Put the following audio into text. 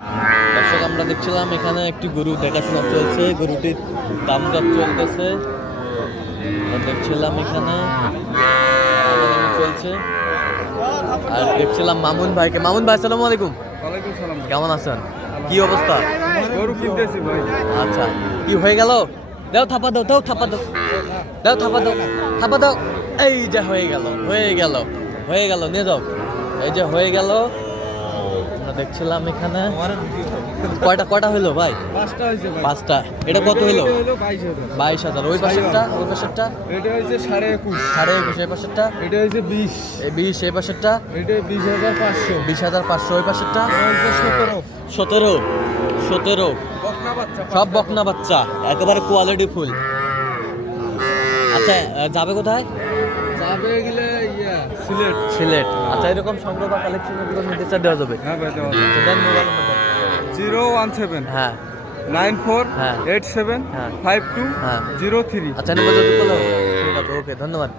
দর্শক আমরা দেখছিলাম এখানে একটি গরু দেখাশোনা চলছে, গরুটির দাম দর চলতেছে। আমরা দেখছিলাম এখানে দামাদামি চলছে আর দেখছিলাম মামুন ভাইকে। মামুন ভাই আসসালামু আলাইকুম। ওয়ালাইকুম সালাম। কেমন আছেন? কি অবস্থা? গরু কিনতেছি ভাই। আচ্ছা, কি হয়ে গেল? দাও থাপা দাও, দাও থাপা দাও, দাও থাপা দাও, থাপা দাও। এই যে হয়ে গেল, হয়ে গেল, হয়ে গেল, নিয়ে যাও। এই যে হয়ে গেল। আমরা দেখছিলাম এখানে কয়টা কয়টা হইলো ভাই? পাঁচটা হয়েছে ভাই। পাঁচটা। এটা কত হইলো? 22,000। 22,000। ওই পাশেরটা, ওই পাশেরটা এটা হয়েছে 21.5। 21,500। এই পাশেরটা এটা হয়েছে 20। এই 20। এই পাশেরটা এটা 20,500। 20,500। ওই পাশেরটা এটা হয়েছে 17। 17। 17। বকনা বাচ্চা। সব বকনা বাচ্চা, একেবারে কোয়ালিটি ফুল। আচ্ছা, যাবে কোথায়? যাবে গেলে সিলেট। সিলেট। আচ্ছা, এরকম সংগ্রহ বা কালেকশনের গুলো নিতে দেওয়া যাবে? হ্যাঁ ভাই দেওয়া। আচ্ছা, দেন মোবাইল নাম্বার। 017 হ্যাঁ 94 হ্যাঁ। 87 হ্যাঁ। 52 হ্যাঁ। 03। আচ্ছা, নাম্বার যদি বলো। ঠিক আছে, ওকে, ধন্যবাদ।